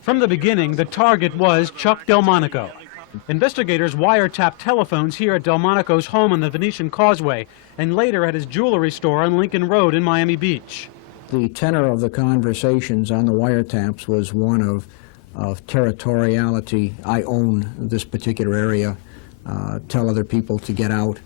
From the beginning, the target was Chuck Delmonico. Investigators wiretapped telephones here at Delmonico's home on the Venetian Causeway and later at his jewelry store on Lincoln Road in Miami Beach. The tenor of the conversations on the wiretaps was one of territoriality. I own this particular area. Tell other people to get out.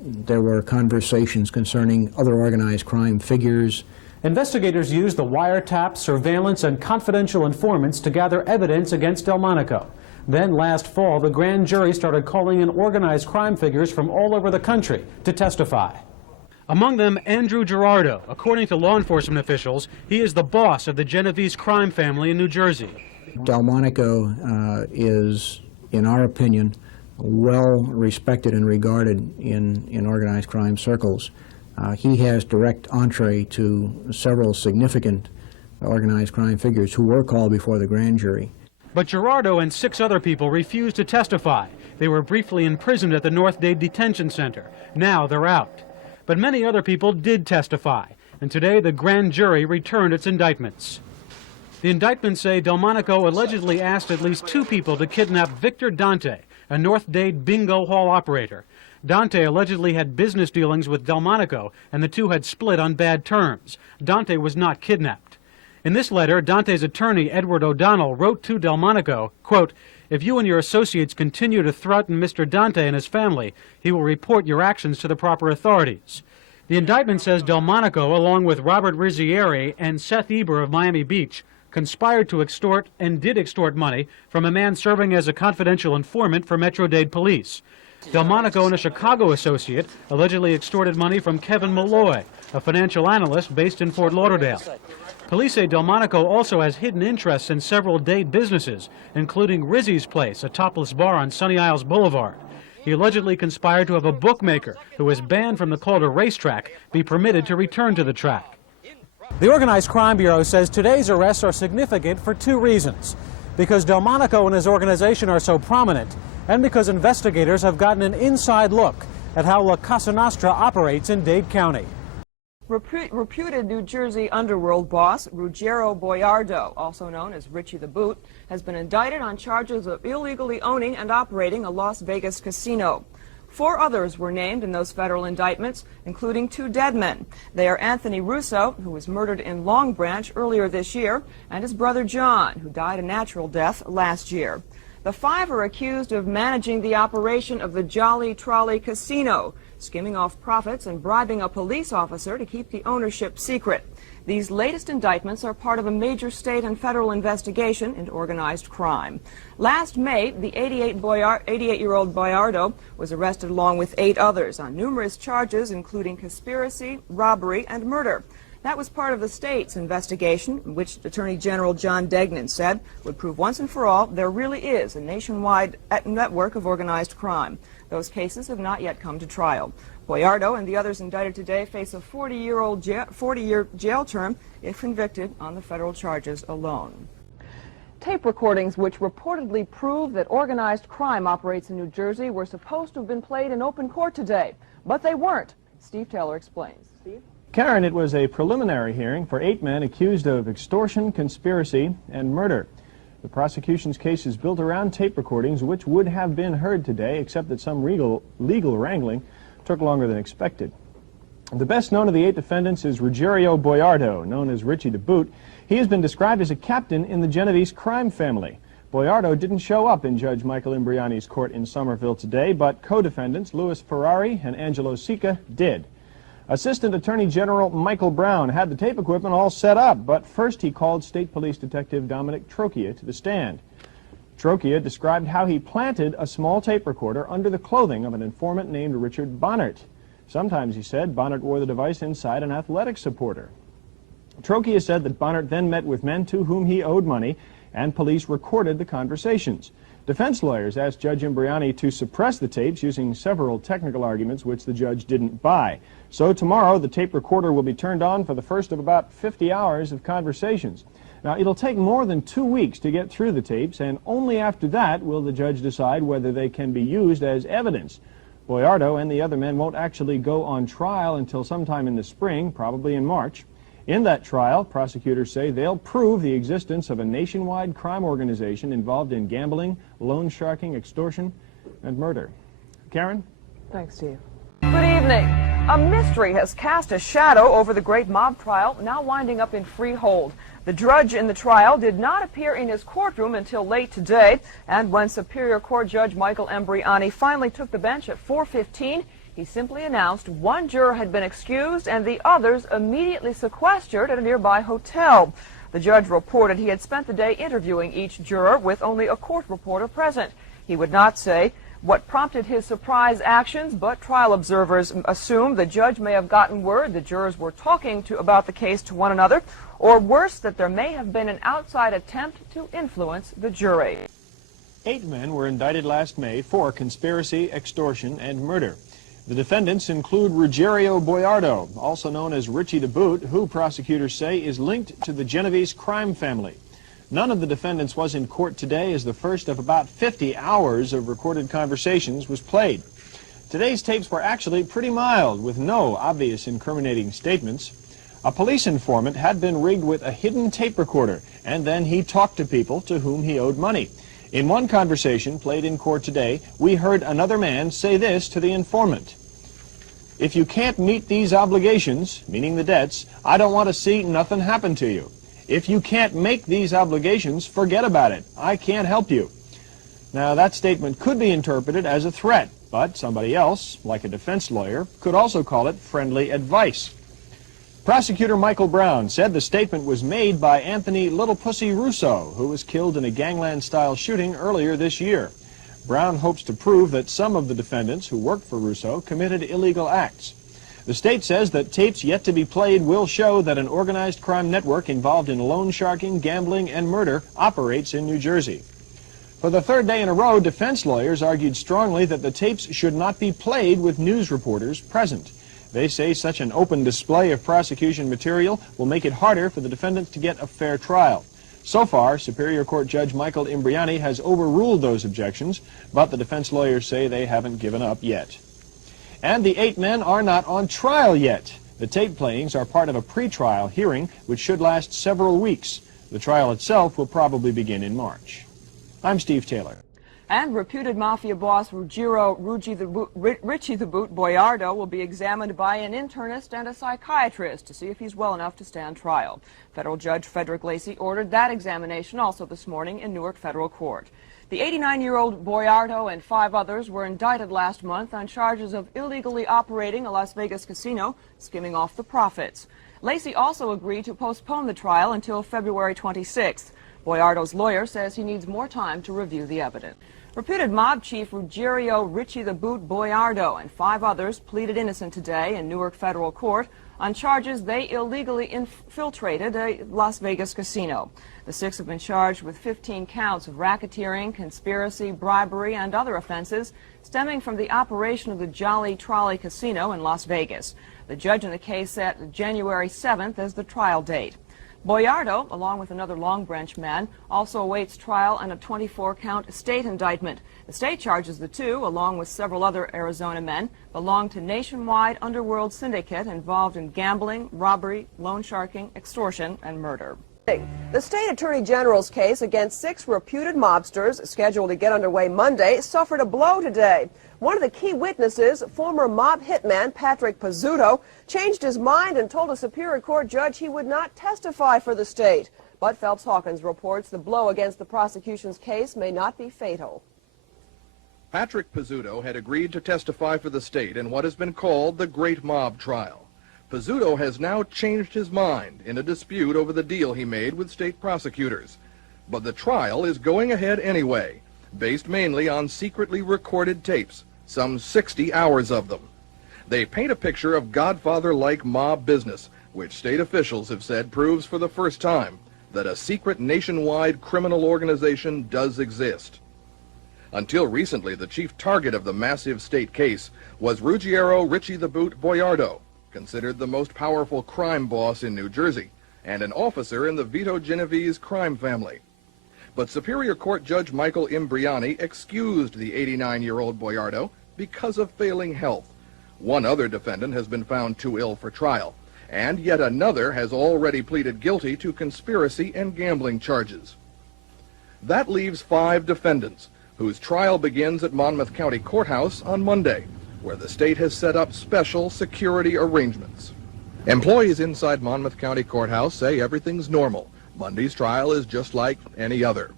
There were conversations concerning other organized crime figures. Investigators used the wiretap, surveillance, and confidential informants to gather evidence against Delmonico. Then last fall, the grand jury started calling in organized crime figures from all over the country to testify. Among them, Andrew Gerardo. According to law enforcement officials, he is the boss of the Genovese crime family in New Jersey. Delmonico is, in our opinion, well respected and regarded in organized crime circles. He has direct entree to several significant organized crime figures who were called before the grand jury. But Gerardo and 6 other people refused to testify. They were briefly imprisoned at the North Dade Detention Center. Now they're out. But many other people did testify, and today the grand jury returned its indictments. The indictments say Delmonico allegedly asked at least 2 people to kidnap Victor Dante, a North Dade bingo hall operator. Dante allegedly had business dealings with Delmonico, and the two had split on bad terms. Dante was not kidnapped. In this letter, Dante's attorney, Edward O'Donnell, wrote to Delmonico, quote, "If you and your associates continue to threaten Mr. Dante and his family, he will report your actions to the proper authorities." The indictment says Delmonico, along with Robert Ruggiero and Seth Eber of Miami Beach, conspired to extort and did extort money from a man serving as a confidential informant for Metro-Dade police. Delmonico and a Chicago associate allegedly extorted money from Kevin Malloy, a financial analyst based in Fort Lauderdale. Police say Delmonico also has hidden interests in several Dade businesses, including Rizzy's Place, a topless bar on Sunny Isles Boulevard. He allegedly conspired to have a bookmaker who was banned from the Calder racetrack be permitted to return to the track. The Organized Crime Bureau says today's arrests are significant for 2 reasons. Because Delmonico and his organization are so prominent, and because investigators have gotten an inside look at how La Casa Nostra operates in Dade County. Reputed New Jersey underworld boss Ruggiero Boiardo, also known as Richie the Boot, has been indicted on charges of illegally owning and operating a Las Vegas casino. 4 others were named in those federal indictments, including 2 dead men. They are Anthony Russo, who was murdered in Long Branch earlier this year, and his brother John, who died a natural death last year. The 5 are accused of managing the operation of the Jolly Trolley Casino, skimming off profits and bribing a police officer to keep the ownership secret. These latest indictments are part of a major state and federal investigation into organized crime. Last May, the 88-year-old Boyardo was arrested along with 8 others on numerous charges, including conspiracy, robbery, and murder. That was part of the state's investigation, which Attorney General John Degnan said would prove once and for all there really is a nationwide network of organized crime. Those cases have not yet come to trial. Boyardo and the others indicted today face a 40-year jail term if convicted on the federal charges alone. Tape recordings which reportedly prove that organized crime operates in New Jersey were supposed to have been played in open court today, but they weren't. Steve Taylor explains. Steve? Karen, it was a preliminary hearing for 8 men accused of extortion, conspiracy, and murder. The prosecution's case is built around tape recordings which would have been heard today, except that some legal wrangling took longer than expected. The best known of the 8 defendants is Ruggiero Boiardo, known as Richie the Boot. He has been described as a captain in the Genovese crime family. Boiardo didn't show up in Judge Michael Imbriani's court in Somerville today, but co-defendants Louis Ferrari and Angelo Sica did. Assistant Attorney General Michael Brown had the tape equipment all set up, but first he called State Police Detective Dominic Trocchia to the stand. Trocchia described how he planted a small tape recorder under the clothing of an informant named Richard Bonnert. Sometimes, he said, Bonnert wore the device inside an athletic supporter. Trocchia said that Bonnert then met with men to whom he owed money, and police recorded the conversations. Defense lawyers asked Judge Imbriani to suppress the tapes using several technical arguments which the judge didn't buy. So tomorrow, the tape recorder will be turned on for the first of about 50 hours of conversations. Now, it'll take more than 2 weeks to get through the tapes, and only after that will the judge decide whether they can be used as evidence. Boiardo and the other men won't actually go on trial until sometime in the spring, probably in March. In that trial, prosecutors say they'll prove the existence of a nationwide crime organization involved in gambling, loan sharking, extortion, and murder. Karen? Thanks, Steve. Good evening. A mystery has cast a shadow over the great mob trial, now winding up in Freehold. The judge in the trial did not appear in his courtroom until late today, and when Superior Court Judge Michael Embriani finally took the bench at 4:15, he simply announced one juror had been excused and the others immediately sequestered at a nearby hotel. The judge reported he had spent the day interviewing each juror with only a court reporter present. He would not say what prompted his surprise actions, but trial observers assume the judge may have gotten word the jurors were talking about the case to one another, or worse, that there may have been an outside attempt to influence the jury. 8 men were indicted last May for conspiracy, extortion, and murder. The defendants include Ruggiero Boiardo, also known as Richie the Boot, who prosecutors say is linked to the Genovese crime family. None of the defendants was in court today as the first of about 50 hours of recorded conversations was played. Today's tapes were actually pretty mild, with no obvious incriminating statements. A police informant had been rigged with a hidden tape recorder, and then he talked to people to whom he owed money. In one conversation played in court today, we heard another man say this to the informant: "If you can't meet these obligations," meaning the debts, "I don't want to see nothing happen to you. If you can't make these obligations, forget about it. I can't help you." Now, that statement could be interpreted as a threat, but somebody else, like a defense lawyer, could also call it friendly advice. Prosecutor Michael Brown said the statement was made by Anthony Little Pussy Russo, who was killed in a gangland-style shooting earlier this year. Brown hopes to prove that some of the defendants who worked for Russo committed illegal acts. The state says that tapes yet to be played will show that an organized crime network involved in loan sharking, gambling, and murder operates in New Jersey. For the third day in a row, defense lawyers argued strongly that the tapes should not be played with news reporters present. They say such an open display of prosecution material will make it harder for the defendants to get a fair trial. So far, Superior Court Judge Michael Embriani has overruled those objections, but the defense lawyers say they haven't given up yet. And the 8 men are not on trial yet. The tape playings are part of a pre-trial hearing, which should last several weeks. The trial itself will probably begin in March. I'm Steve Taylor. And reputed mafia boss Ruggiero Richie the Boot Boiardo will be examined by an internist and a psychiatrist to see if he's well enough to stand trial. Federal Judge Frederick Lacey ordered that examination also this morning in Newark Federal Court. The 89-year-old Boyardo and 5 others were indicted last month on charges of illegally operating a Las Vegas casino, skimming off the profits. Lacey also agreed to postpone the trial until February 26th. Boyardo's lawyer says he needs more time to review the evidence. Reputed mob chief Ruggiero Richie the Boot Boyardo and 5 others pleaded innocent today in Newark Federal Court on charges they illegally infiltrated a Las Vegas casino. The 6 have been charged with 15 counts of racketeering, conspiracy, bribery, and other offenses stemming from the operation of the Jolly Trolley Casino in Las Vegas. The judge in the case set January 7th as the trial date. Boyardo, along with another Long Branch man, also awaits trial on a 24-count state indictment. The state charges the 2, along with several other Arizona men, belong to nationwide underworld syndicate involved in gambling, robbery, loan sharking, extortion, and murder. The state attorney general's case against 6 reputed mobsters, scheduled to get underway Monday, suffered a blow today. One of the key witnesses, former mob hitman Patrick Pizzuto, changed his mind and told a Superior Court judge he would not testify for the state. But Phelps Hawkins reports the blow against the prosecution's case may not be fatal. Patrick Pizzuto had agreed to testify for the state in what has been called the Great Mob Trial. Pizzuto has now changed his mind in a dispute over the deal he made with state prosecutors. But the trial is going ahead anyway, based mainly on secretly recorded tapes, some 60 hours of them. They paint a picture of Godfather-like mob business, which state officials have said proves for the first time that a secret nationwide criminal organization does exist. Until recently, the chief target of the massive state case was Ruggiero Richie the Boot Boyardo, considered the most powerful crime boss in New Jersey, and an officer in the Vito Genovese crime family. But Superior Court Judge Michael Embriani excused the 89-year-old Boyardo because of failing health. One other defendant has been found too ill for trial, and yet another has already pleaded guilty to conspiracy and gambling charges. That leaves 5 defendants, whose trial begins at Monmouth County Courthouse on Monday, where the state has set up special security arrangements. Employees inside Monmouth County Courthouse say everything's normal. Monday's trial is just like any other.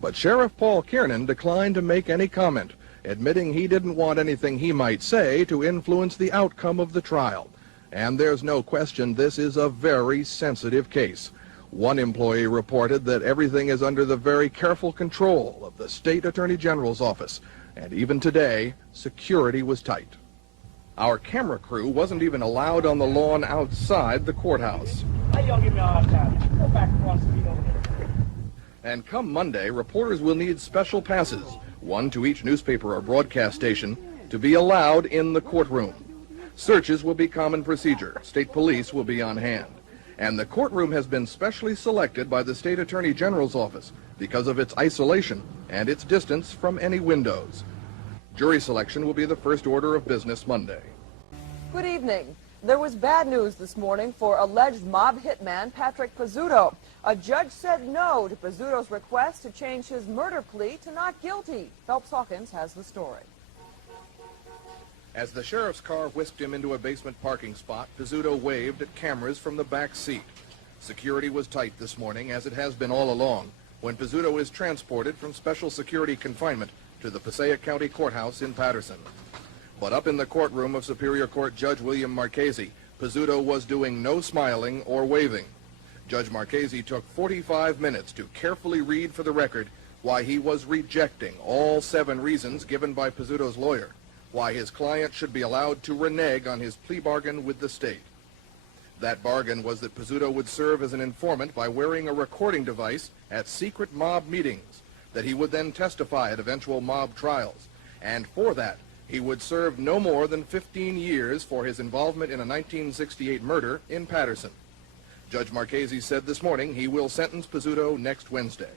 But Sheriff Paul Kiernan declined to make any comment, admitting he didn't want anything he might say to influence the outcome of the trial. And there's no question this is a very sensitive case. One employee reported that everything is under the very careful control of the State Attorney General's office, and even today, security was tight. Our camera crew wasn't even allowed on the lawn outside the courthouse. Go back across the field over there. And come Monday, reporters will need special passes, one to each newspaper or broadcast station, to be allowed in the courtroom. Searches will be common procedure. State police will be on hand. And the courtroom has been specially selected by the State Attorney General's office because of its isolation and its distance from any windows. Jury selection will be the first order of business Monday. Good evening. There was bad news this morning for alleged mob hitman Patrick Pizzuto. A judge said no to Pizzuto's request to change his murder plea to not guilty. Phelps Hawkins has the story. As the sheriff's car whisked him into a basement parking spot, Pizzuto waved at cameras from the back seat. Security was tight this morning, as it has been all along, when Pizzuto is transported from special security confinement to the Passaic County Courthouse in Patterson. But up in the courtroom of Superior Court Judge William Marchese, Pizzuto was doing no smiling or waving. Judge Marchese took 45 minutes to carefully read for the record why he was rejecting all 7 reasons given by Pizzuto's lawyer, why his client should be allowed to renege on his plea bargain with the state. That bargain was that Pizzuto would serve as an informant by wearing a recording device at secret mob meetings, that he would then testify at eventual mob trials, and for that, he would serve no more than 15 years for his involvement in a 1968 murder in Patterson. Judge Marchese said this morning he will sentence Pizzuto next Wednesday.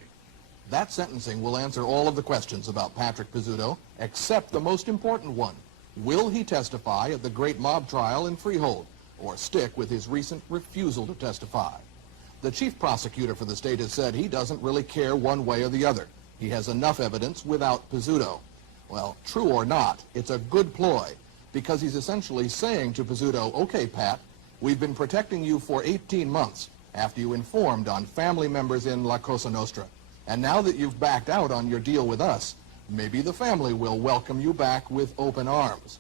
That sentencing will answer all of the questions about Patrick Pizzuto, except the most important one. Will he testify at the great mob trial in Freehold, or stick with his recent refusal to testify? The chief prosecutor for the state has said he doesn't really care one way or the other. He has enough evidence without Pizzuto. Well, true or not, it's a good ploy, because he's essentially saying to Pizzuto, okay, Pat, we've been protecting you for 18 months after you informed on family members in La Cosa Nostra. And now that you've backed out on your deal with us, maybe the family will welcome you back with open arms.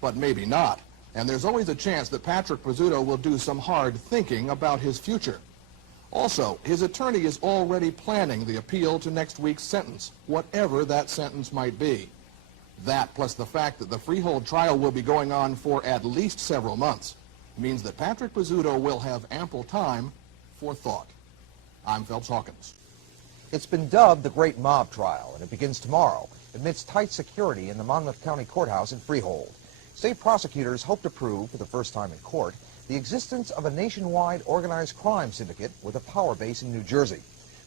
But maybe not. And there's always a chance that Patrick Pizzuto will do some hard thinking about his future. Also, his attorney is already planning the appeal to next week's sentence, whatever that sentence might be. That, plus the fact that the Freehold trial will be going on for at least several months, means that Patrick Pizzuto will have ample time for thought. I'm Phelps Hawkins. It's been dubbed the Great Mob Trial, and it begins tomorrow amidst tight security in the Monmouth County Courthouse in Freehold. State prosecutors hope to prove, for the first time in court, the existence of a nationwide organized crime syndicate with a power base in New Jersey.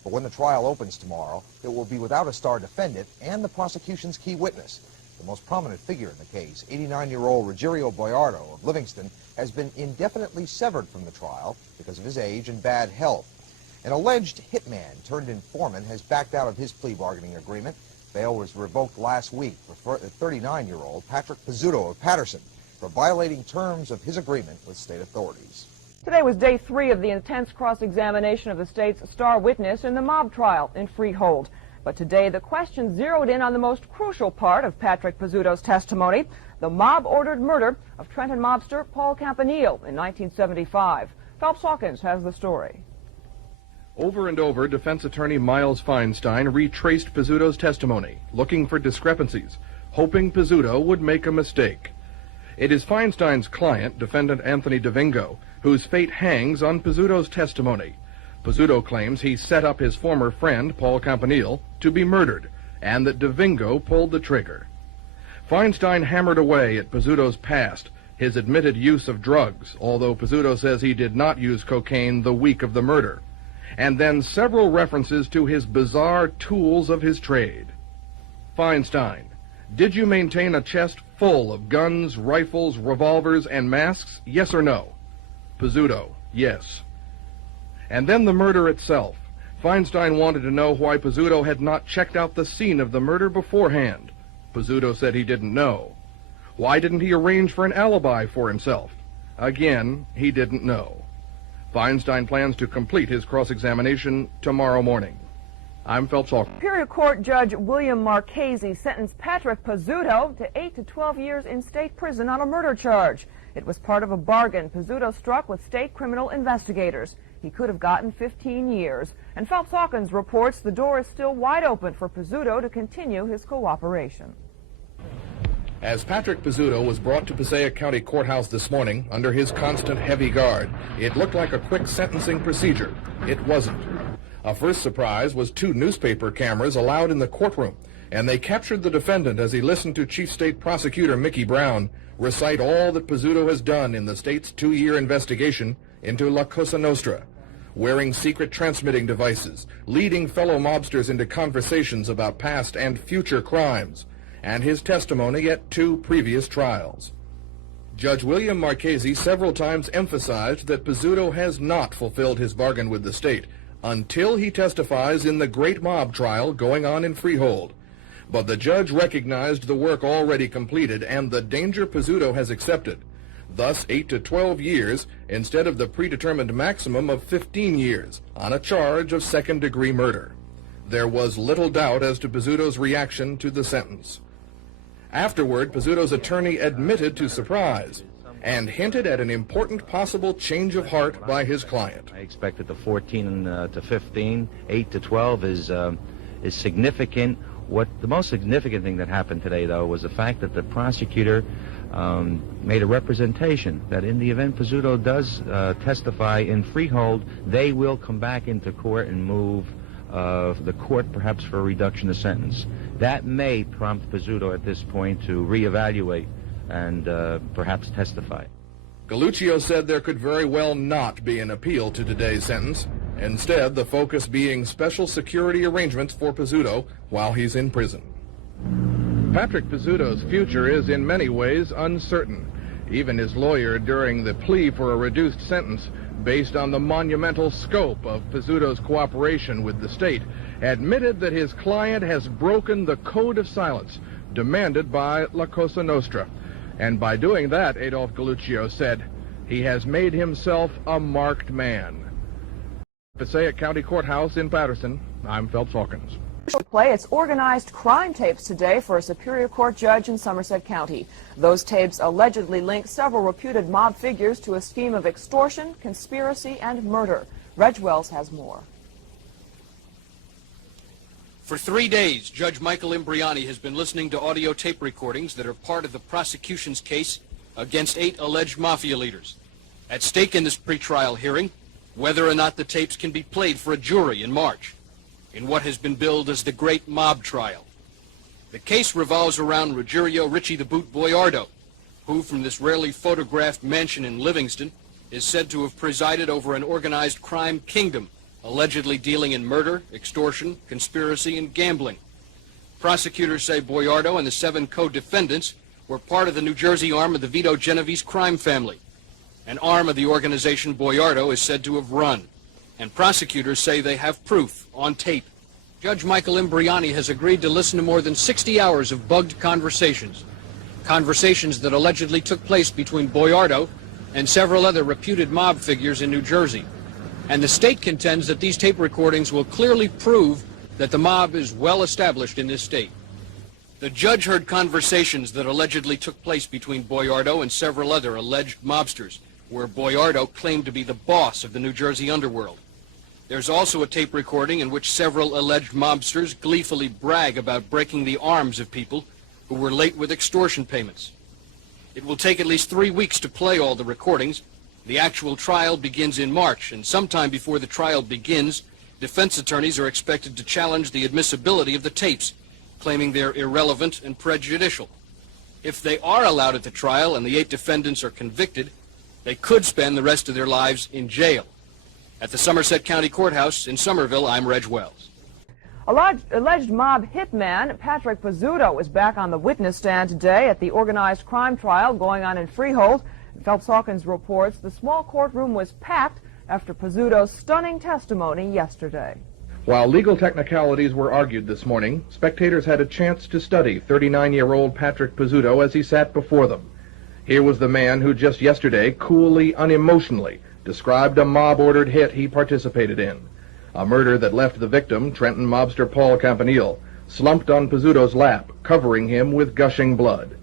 But when the trial opens tomorrow, it will be without a star defendant and the prosecution's key witness. The most prominent figure in the case, 89-year-old Ruggiero Boiardo of Livingston, has been indefinitely severed from the trial because of his age and bad health. An alleged hitman turned informant has backed out of his plea bargaining agreement. Bail was revoked last week for 39-year-old Patrick Pizzuto of Patterson for violating terms of his agreement with state authorities. Today was day 3 of the intense cross-examination of the state's star witness in the mob trial in Freehold. But today the question zeroed in on the most crucial part of Patrick Pizzuto's testimony, the mob-ordered murder of Trenton mobster Paul Campanile in 1975. Phelps Hawkins has the story. Over and over, defense attorney Miles Feinstein retraced Pizzuto's testimony, looking for discrepancies, hoping Pizzuto would make a mistake. It is Feinstein's client, defendant Anthony DeVingo, whose fate hangs on Pizzuto's testimony. Pizzuto claims he set up his former friend, Paul Campanile, to be murdered, and that DeVingo pulled the trigger. Feinstein hammered away at Pizzuto's past, his admitted use of drugs, although Pizzuto says he did not use cocaine the week of the murder, and then several references to his bizarre tools of his trade. Feinstein, did you maintain a chest full of guns, rifles, revolvers, and masks, yes or no? Pizzuto, yes. And then the murder itself. Feinstein wanted to know why Pizzuto had not checked out the scene of the murder beforehand. Pizzuto said he didn't know. Why didn't he arrange for an alibi for himself? Again, he didn't know. Feinstein plans to complete his cross-examination tomorrow morning. I'm Phelps Hawkins. Superior Court Judge William Marchese sentenced Patrick Pizzuto to 8 to 12 years in state prison on a murder charge. It was part of a bargain Pizzuto struck with state criminal investigators. He could have gotten 15 years. And Phelps Hawkins reports the door is still wide open for Pizzuto to continue his cooperation. As Patrick Pizzuto was brought to Passaic County Courthouse this morning under his constant heavy guard, it looked like a quick sentencing procedure. It wasn't. A first surprise was 2 newspaper cameras allowed in the courtroom, and they captured the defendant as he listened to Chief State Prosecutor Mickey Brown recite all that Pizzuto has done in the state's 2-year investigation into La Cosa Nostra, wearing secret transmitting devices, leading fellow mobsters into conversations about past and future crimes, and his testimony at 2 previous trials. Judge William Marchese several times emphasized that Pizzuto has not fulfilled his bargain with the state until he testifies in the great mob trial going on in Freehold. But the judge recognized the work already completed and the danger Pizzuto has accepted. Thus 8 to 12 years instead of the predetermined maximum of 15 years on a charge of second-degree murder. There was little doubt as to Pizzuto's reaction to the sentence. Afterward, Pizzuto's attorney admitted to surprise and hinted at an important possible change of heart by his client. I expected the 14 to 15, 8 to 12 is significant. What the most significant thing that happened today, though, was the fact that the prosecutor made a representation that in the event Pizzuto does testify in Freehold, they will come back into court and move the court perhaps for a reduction of sentence. That may prompt Pizzuto at this point to reevaluate and perhaps testify. Galluccio said there could very well not be an appeal to today's sentence. Instead, the focus being special security arrangements for Pizzuto while he's in prison. Patrick Pizzuto's future is in many ways uncertain. Even his lawyer, during the plea for a reduced sentence based on the monumental scope of Pizzuto's cooperation with the state, admitted that his client has broken the code of silence demanded by La Cosa Nostra. And by doing that, Adolph Galluccio said, he has made himself a marked man. Passaic County Courthouse in Patterson, I'm Phelps Hawkins. Play its organized crime tapes today for a Superior Court judge in Somerset County. Those tapes allegedly link several reputed mob figures to a scheme of extortion, conspiracy, and murder. Reg Wells has more. For 3 days, Judge Michael Imbriani has been listening to audio tape recordings that are part of the prosecution's case against 8 alleged mafia leaders. At stake in this pretrial hearing, whether or not the tapes can be played for a jury in March, in what has been billed as the Great Mob Trial. The case revolves around Ruggiero Richie the Boot Boiardo, who from this rarely photographed mansion in Livingston is said to have presided over an organized crime kingdom, allegedly dealing in murder, extortion, conspiracy, and gambling. Prosecutors say Boyardo and the 7 co-defendants were part of the New Jersey arm of the Vito Genovese crime family. An arm of the organization Boiardo is said to have run, and prosecutors say they have proof on tape. Judge Michael Imbriani has agreed to listen to more than 60 hours of bugged conversations that allegedly took place between Boyardo and several other reputed mob figures in New Jersey. And the state contends that these tape recordings will clearly prove that the mob is well established in this state. The judge heard conversations that allegedly took place between Boyardo and several other alleged mobsters, where Boyardo claimed to be the boss of the New Jersey underworld. There's also a tape recording in which several alleged mobsters gleefully brag about breaking the arms of people who were late with extortion payments. It will take at least 3 weeks to play all the recordings. The actual trial begins in March, and sometime before the trial begins, defense attorneys are expected to challenge the admissibility of the tapes, claiming they're irrelevant and prejudicial. If they are allowed at the trial and the 8 defendants are convicted, they could spend the rest of their lives in jail. At the Somerset County Courthouse in Somerville, I'm Reg Wells. Alleged mob hitman Patrick Pizzuto is back on the witness stand today at the organized crime trial going on in Freehold. Phelps Hawkins reports the small courtroom was packed after Pizzuto's stunning testimony yesterday. While legal technicalities were argued this morning, spectators had a chance to study 39-year-old Patrick Pizzuto as he sat before them. Here was the man who just yesterday, coolly, unemotionally, described a mob-ordered hit he participated in. A murder that left the victim, Trenton mobster Paul Campanile, slumped on Pizzuto's lap, covering him with gushing blood.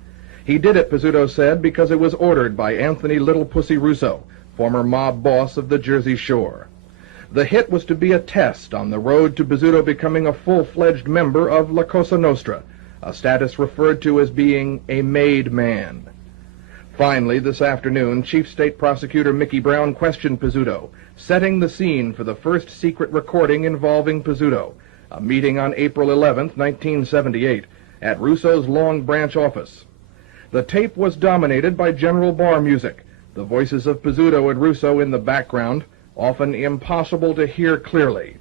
He did it, Pizzuto said, because it was ordered by Anthony Little Pussy Russo, former mob boss of the Jersey Shore. The hit was to be a test on the road to Pizzuto becoming a full-fledged member of La Cosa Nostra, a status referred to as being a made man. Finally, this afternoon, Chief State Prosecutor Mickey Brown questioned Pizzuto, setting the scene for the first secret recording involving Pizzuto, a meeting on April 11, 1978, at Russo's Long Branch office. The tape was dominated by general bar music, the voices of Pizzuto and Russo in the background, often impossible to hear clearly.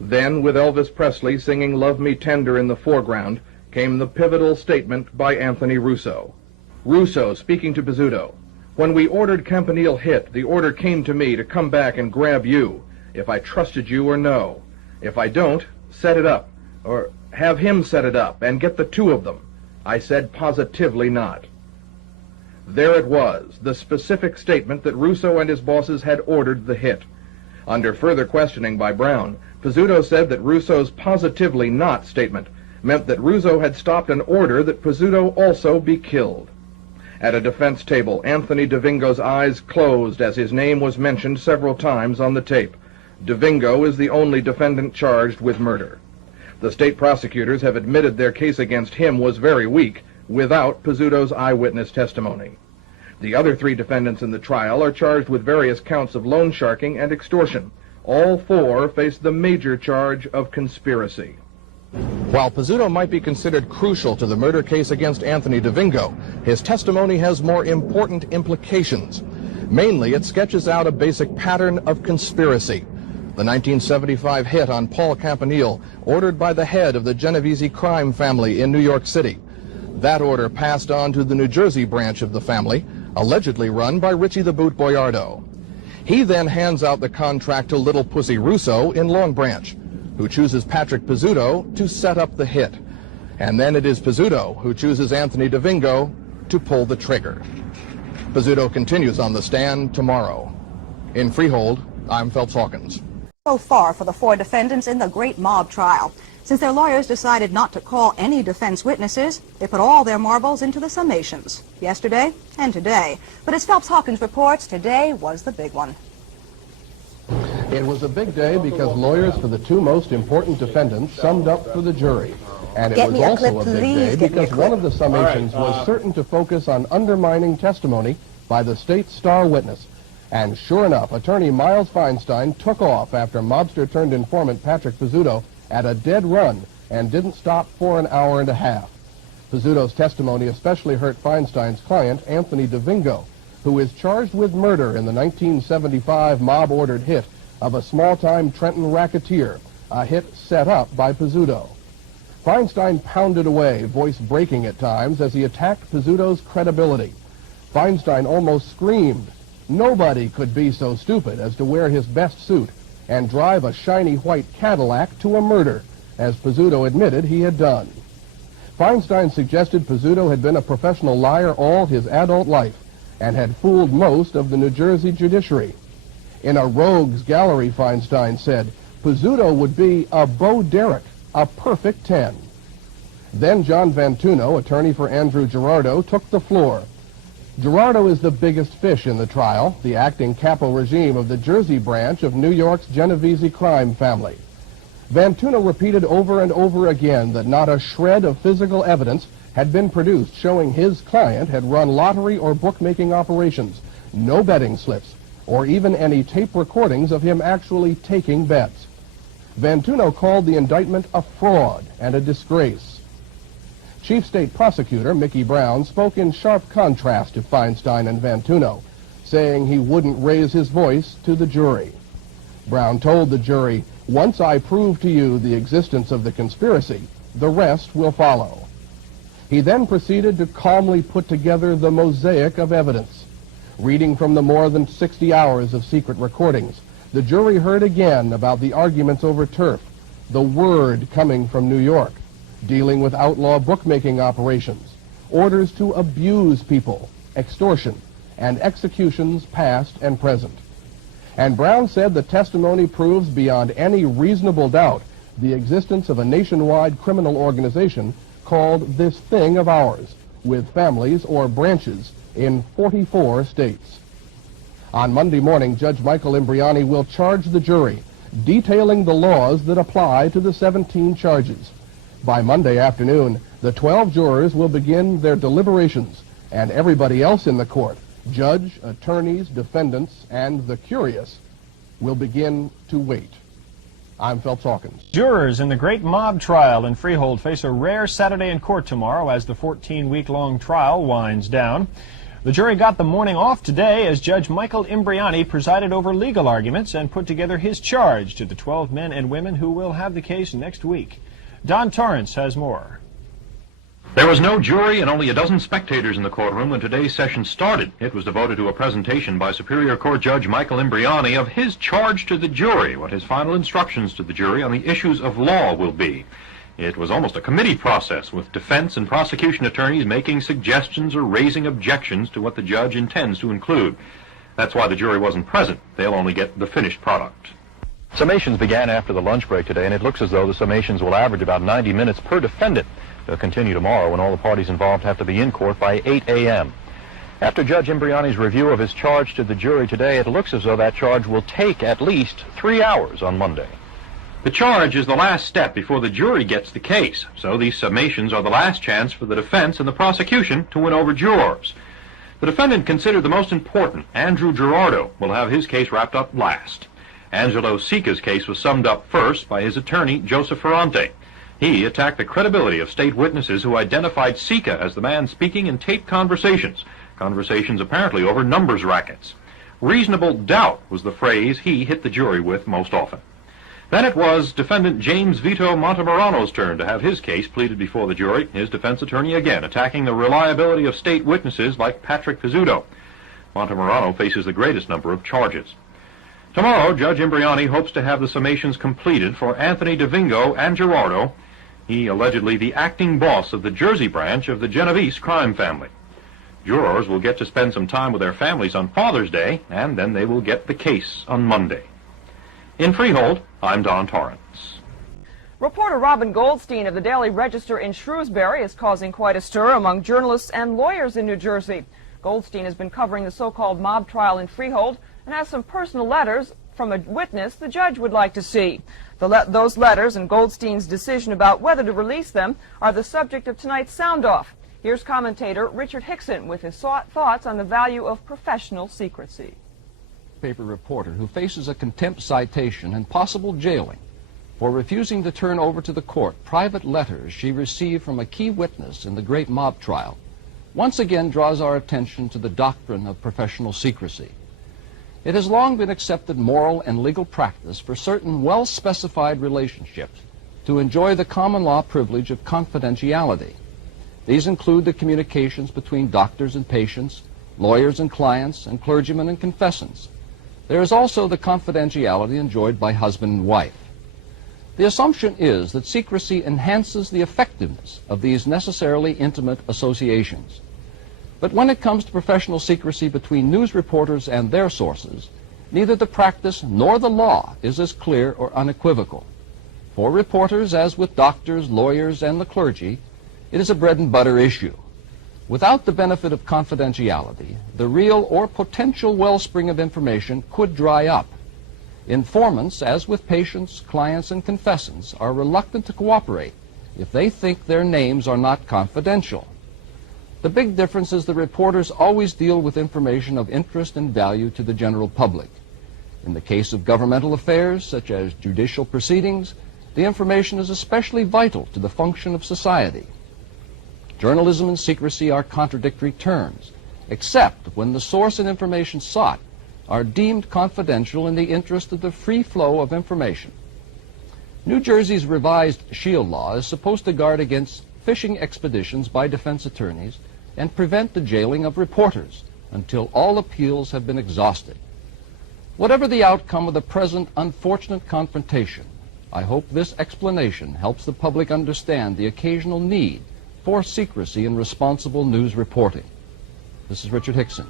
Then, with Elvis Presley singing Love Me Tender in the foreground, came the pivotal statement by Anthony Russo. Russo, speaking to Pizzuto, "When we ordered Campanile hit, the order came to me to come back and grab you, if I trusted you or no. If I don't, set it up, or have him set it up, and get the two of them. I said positively not." There it was, the specific statement that Russo and his bosses had ordered the hit. Under further questioning by Brown, Pizzuto said that Russo's positively not statement meant that Russo had stopped an order that Pizzuto also be killed. At a defense table, Anthony DeVingo's eyes closed as his name was mentioned several times on the tape. DeVingo is the only defendant charged with murder. The state prosecutors have admitted their case against him was very weak, without Pizzuto's eyewitness testimony. The other three defendants in the trial are charged with various counts of loan sharking and extortion. All four face the major charge of conspiracy. While Pizzuto might be considered crucial to the murder case against Anthony DeVingo, his testimony has more important implications. Mainly, it sketches out a basic pattern of conspiracy. The 1975 hit on Paul Campanile, ordered by the head of the Genovese crime family in New York City. That order passed on to the New Jersey branch of the family, allegedly run by Richie the Boot Boiardo. He then hands out the contract to Little Pussy Russo in Long Branch, who chooses Patrick Pizzuto to set up the hit. And then it is Pizzuto who chooses Anthony DeVingo to pull the trigger. Pizzuto continues on the stand tomorrow. In Freehold, I'm Phelps Hawkins. So far for the four defendants in the Great Mob trial. Since their lawyers decided not to call any defense witnesses, they put all their marbles into the summations, yesterday and today. But as Phelps Hawkins reports, today was the big one. It was a big day because lawyers for the two most important defendants summed up for the jury. And it was also a big day because one of the summations was certain to focus on undermining testimony by the state's star witness. And sure enough, attorney Miles Feinstein took off after mobster-turned-informant Patrick Pizzuto at a dead run and didn't stop for an hour and a half. Pizzuto's testimony especially hurt Feinstein's client, Anthony DeVingo, who is charged with murder in the 1975 mob-ordered hit of a small-time Trenton racketeer, a hit set up by Pizzuto. Feinstein pounded away, voice breaking at times, as he attacked Pizzuto's credibility. Feinstein almost screamed. Nobody could be so stupid as to wear his best suit and drive a shiny white Cadillac to a murder, as Pizzuto admitted he had done. Feinstein suggested Pizzuto had been a professional liar all his adult life and had fooled most of the New Jersey judiciary. In a rogues gallery, Feinstein said, Pizzuto would be a Bo Derek, a perfect 10. Then John Vantuno, attorney for Andrew Gerardo, took the floor. Gerardo is the biggest fish in the trial, the acting capo regime of the Jersey branch of New York's Genovese crime family. Vantuno repeated over and over again that not a shred of physical evidence had been produced showing his client had run lottery or bookmaking operations, no betting slips, or even any tape recordings of him actually taking bets. Vantuno called the indictment a fraud and a disgrace. Chief State Prosecutor Mickey Brown spoke in sharp contrast to Feinstein and Vantuno, saying he wouldn't raise his voice to the jury. Brown told the jury, "Once I prove to you the existence of the conspiracy, the rest will follow." He then proceeded to calmly put together the mosaic of evidence. Reading from the more than 60 hours of secret recordings, the jury heard again about the arguments over turf, the word coming from New York, dealing with outlaw bookmaking operations, orders to abuse people, extortion, and executions past and present. And Brown said the testimony proves beyond any reasonable doubt the existence of a nationwide criminal organization called This Thing of Ours, with families or branches in 44 states. On Monday morning, Judge Michael Imbriani will charge the jury, detailing the laws that apply to the 17 charges. By Monday afternoon, the 12 jurors will begin their deliberations, and everybody else in the court, judge, attorneys, defendants, and the curious, will begin to wait. I'm Phelps Hawkins. Jurors in the great mob trial in Freehold face a rare Saturday in court tomorrow as the 14-week-long trial winds down. The jury got the morning off today as Judge Michael Imbriani presided over legal arguments and put together his charge to the 12 men and women who will have the case next week. Don Torrance has more. There was no jury and only a dozen spectators in the courtroom when today's session started. It was devoted to a presentation by Superior Court Judge Michael Imbriani of his charge to the jury, what his final instructions to the jury on the issues of law will be. It was almost a committee process, with defense and prosecution attorneys making suggestions or raising objections to what the judge intends to include. That's why the jury wasn't present. They'll only get the finished product. Summations began after the lunch break today, and it looks as though the summations will average about 90 minutes per defendant. They'll continue tomorrow when all the parties involved have to be in court by 8 a.m. After Judge Imbriani's review of his charge to the jury today, it looks as though that charge will take at least 3 hours on Monday. The charge is the last step before the jury gets the case, so these summations are the last chance for the defense and the prosecution to win over jurors. The defendant considered the most important, Andrew Gerardo, will have his case wrapped up last. Angelo Sica's case was summed up first by his attorney, Joseph Ferrante. He attacked the credibility of state witnesses who identified Sica as the man speaking in taped conversations apparently over numbers rackets. Reasonable doubt was the phrase he hit the jury with most often. Then it was defendant James Vito Montemarano's turn to have his case pleaded before the jury, his defense attorney again attacking the reliability of state witnesses like Patrick Pizzuto. Montemarano faces the greatest number of charges. Tomorrow, Judge Imbriani hopes to have the summations completed for Anthony DeVingo and Gerardo, he allegedly the acting boss of the Jersey branch of the Genovese crime family. Jurors will get to spend some time with their families on Father's Day, and then they will get the case on Monday. In Freehold, I'm Don Torrance. Reporter Robin Goldstein of the Daily Register in Shrewsbury is causing quite a stir among journalists and lawyers in New Jersey. Goldstein has been covering the so-called mob trial in Freehold and has some personal letters from a witness the judge would like to see. Those letters and Goldstein's decision about whether to release them are the subject of tonight's sound-off. Here's commentator Richard Hickson with his thoughts on the value of professional secrecy. Paper reporter who faces a contempt citation and possible jailing for refusing to turn over to the court private letters she received from a key witness in the great mob trial once again draws our attention to the doctrine of professional secrecy. It has long been accepted moral and legal practice for certain well-specified relationships to enjoy the common law privilege of confidentiality. These include the communications between doctors and patients, lawyers and clients, and clergymen and confessants. There is also the confidentiality enjoyed by husband and wife. The assumption is that secrecy enhances the effectiveness of these necessarily intimate associations. But when it comes to professional secrecy between news reporters and their sources, neither the practice nor the law is as clear or unequivocal. For reporters, as with doctors, lawyers, and the clergy, it is a bread-and-butter issue. Without the benefit of confidentiality, the real or potential wellspring of information could dry up. Informants, as with patients, clients, and confessants, are reluctant to cooperate if they think their names are not confidential. The big difference is the reporters always deal with information of interest and value to the general public. In the case of governmental affairs, such as judicial proceedings, the information is especially vital to the function of society. Journalism and secrecy are contradictory terms, except when the source and information sought are deemed confidential in the interest of the free flow of information. New Jersey's revised shield law is supposed to guard against fishing expeditions by defense attorneys and prevent the jailing of reporters until all appeals have been exhausted. Whatever the outcome of the present unfortunate confrontation, I hope this explanation helps the public understand the occasional need for secrecy in responsible news reporting. This is Richard Hickson.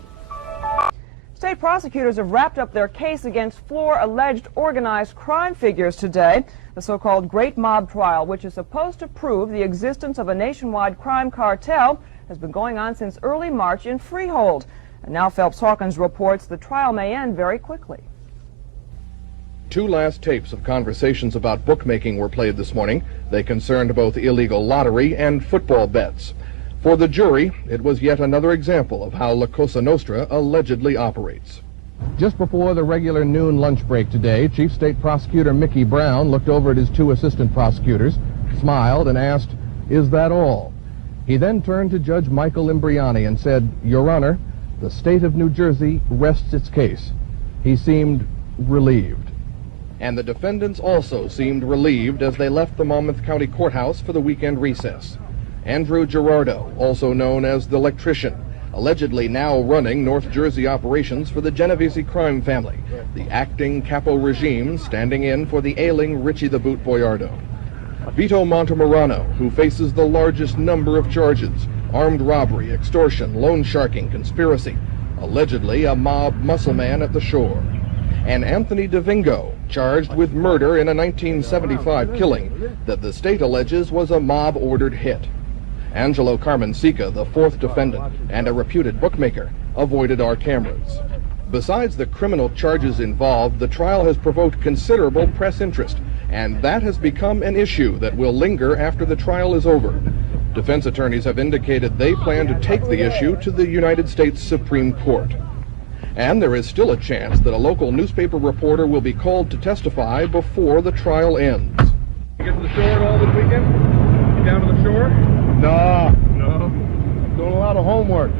State prosecutors have wrapped up their case against four alleged organized crime figures today. The so-called Great Mob Trial, which is supposed to prove the existence of a nationwide crime cartel, has been going on since early March in Freehold. And now Phelps Hawkins reports the trial may end very quickly. Two last tapes of conversations about bookmaking were played this morning. They concerned both illegal lottery and football bets. For the jury, it was yet another example of how La Cosa Nostra allegedly operates. Just before the regular noon lunch break today, Chief State Prosecutor Mickey Brown looked over at his two assistant prosecutors, smiled, and asked, "Is that all?" He then turned to Judge Michael Imbriani and said, "Your Honor, the state of New Jersey rests its case." He seemed relieved. And the defendants also seemed relieved as they left the Monmouth County Courthouse for the weekend recess. Andrew Girardo, also known as the Electrician, allegedly now running North Jersey operations for the Genovese crime family, the acting capo regime standing in for the ailing Richie the Boot Boiardo. Vito Montemurano, who faces the largest number of charges, armed robbery, extortion, loan sharking, conspiracy, allegedly a mob muscle man at the shore. And Anthony DeVingo, charged with murder in a 1975 killing that the state alleges was a mob-ordered hit. Angelo Carmencica, the fourth defendant and a reputed bookmaker, avoided our cameras. Besides the criminal charges involved, the trial has provoked considerable press interest, and that has become an issue that will linger after the trial is over. Defense attorneys have indicated they plan to take the issue to the United States Supreme Court. And there is still a chance that a local newspaper reporter will be called to testify before the trial ends. You get to the shore at all this weekend? You down to the shore? No. Doing a lot of homework.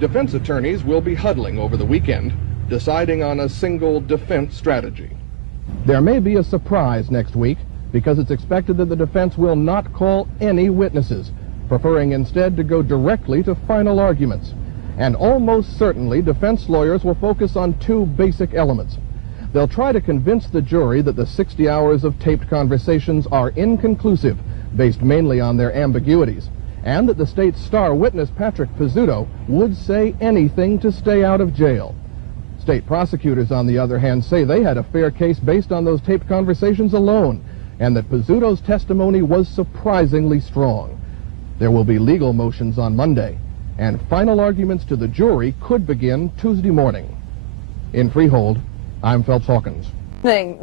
Defense attorneys will be huddling over the weekend, deciding on a single defense strategy. There may be a surprise next week because it's expected that the defense will not call any witnesses, preferring instead to go directly to final arguments. And almost certainly defense lawyers will focus on two basic elements. They'll try to convince the jury that the 60 hours of taped conversations are inconclusive, based mainly on their ambiguities, and that the state's star witness, Patrick Pizzuto, would say anything to stay out of jail. State prosecutors, on the other hand, say they had a fair case based on those taped conversations alone, and that Pizzuto's testimony was surprisingly strong. There will be legal motions on Monday, and final arguments to the jury could begin Tuesday morning. In Freehold, I'm Phelps Hawkins.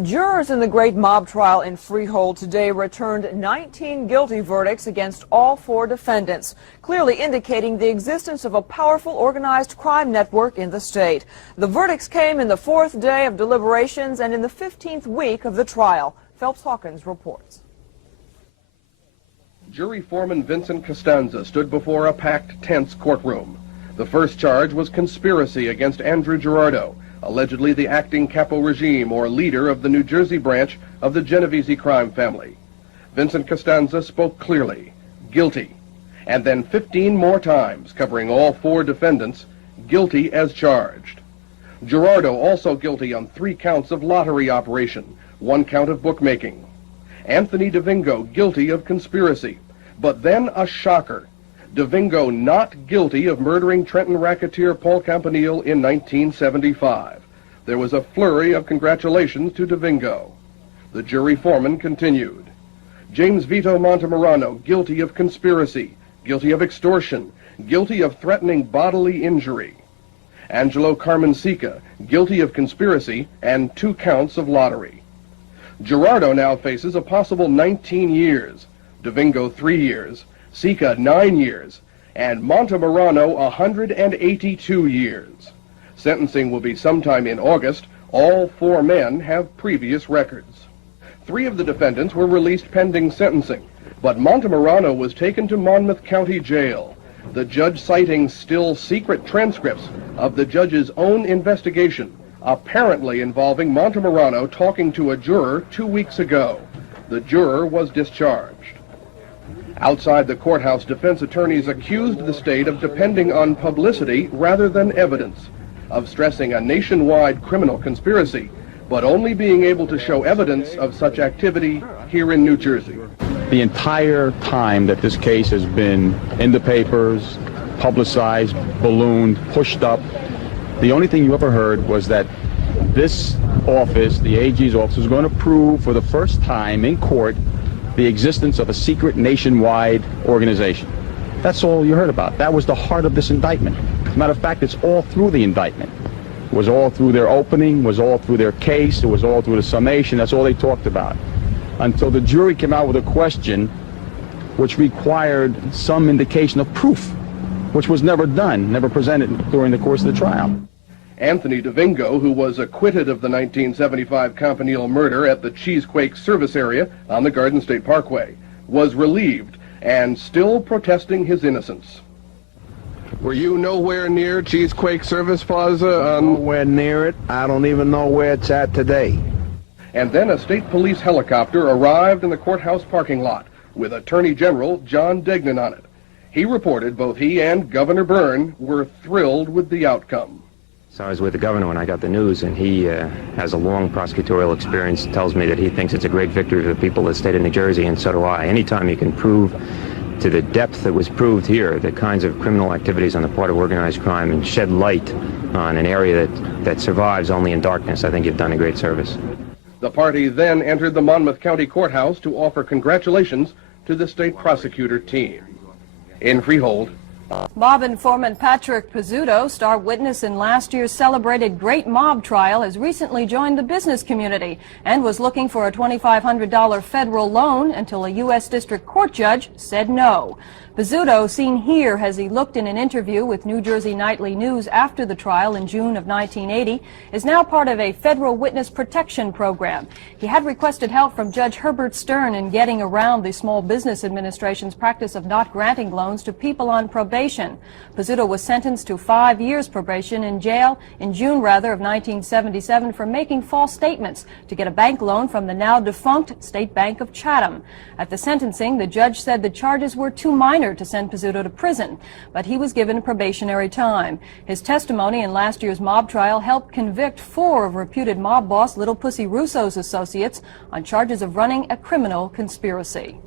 Jurors in the Great Mob Trial in Freehold today returned 19 guilty verdicts against all four defendants, clearly indicating the existence of a powerful organized crime network in the state. The verdicts came in the fourth day of deliberations and in the 15th week of the trial. Phelps Hawkins reports. Jury foreman Vincent Costanza stood before a packed, tense courtroom. The first charge was conspiracy against Andrew Girardo, allegedly the acting capo regime or leader of the New Jersey branch of the Genovese crime family. Vincent Costanza spoke clearly, guilty, and then 15 more times, covering all four defendants, guilty as charged. Girardo also guilty on 3 counts of lottery operation, 1 count of bookmaking. Anthony DeVingo guilty of conspiracy, but then a shocker. DeVingo not guilty of murdering Trenton racketeer Paul Campanile in 1975. There was a flurry of congratulations to DeVingo. The jury foreman continued. James Vito Montemurano guilty of conspiracy, guilty of extortion, guilty of threatening bodily injury. Angelo Carmencica guilty of conspiracy and 2 counts of lottery. Girardo now faces a possible 19 years, DeVingo 3 years, Sica 9 years, and Montemurano 182 years. Sentencing will be sometime in August. All 4 men have previous records. 3 of the defendants were released pending sentencing, but Montemurano was taken to Monmouth County Jail, the judge citing still secret transcripts of the judge's own investigation, apparently involving Montemurano talking to a juror 2 weeks ago. The juror was discharged. Outside the courthouse, defense attorneys accused the state of depending on publicity rather than evidence, of stressing a nationwide criminal conspiracy, but only being able to show evidence of such activity here in New Jersey. The entire time that this case has been in the papers, publicized, ballooned, pushed up, the only thing you ever heard was that this office, the AG's office, was going to prove for the first time in court the existence of a secret nationwide organization. That's all you heard about. That was the heart of this indictment. As a matter of fact, it's all through the indictment. It was all through their opening, was all through their case, it was all through the summation. That's all they talked about. Until the jury came out with a question which required some indication of proof, which was never done, never presented during the course of the trial. Anthony DeVingo, who was acquitted of the 1975 Campanile murder at the Cheesequake service area on the Garden State Parkway, was relieved and still protesting his innocence. Were you nowhere near Cheesequake Service Plaza? Nowhere near it. I don't even know where it's at today. And then a state police helicopter arrived in the courthouse parking lot with Attorney General John Degnan on it. He reported both he and Governor Byrne were thrilled with the outcome. So I was with the governor when I got the news, and he has a long prosecutorial experience, tells me that he thinks it's a great victory for the people of the state of New Jersey, and so do I. Anytime you can prove to the depth that was proved here, the kinds of criminal activities on the part of organized crime, and shed light on an area that survives only in darkness, I think you've done a great service. The party then entered the Monmouth County Courthouse to offer congratulations to the state prosecutor team. In Freehold, Mob informant Patrick Pizzuto, star witness in last year's celebrated Great Mob trial, has recently joined the business community and was looking for a $2,500 federal loan until a U.S. District Court judge said no. Pizzuto, seen here as he looked in an interview with New Jersey Nightly News after the trial in June of 1980, is now part of a federal witness protection program. He had requested help from Judge Herbert Stern in getting around the Small Business Administration's practice of not granting loans to people on probation. Pizzuto was sentenced to 5 years probation in jail in June, of 1977 for making false statements to get a bank loan from the now defunct State Bank of Chatham. At the sentencing, the judge said the charges were too minor to send Pizzuto to prison, but he was given probationary time. His testimony in last year's mob trial helped convict 4 of reputed mob boss Little Pussy Russo's associates on charges of running a criminal conspiracy.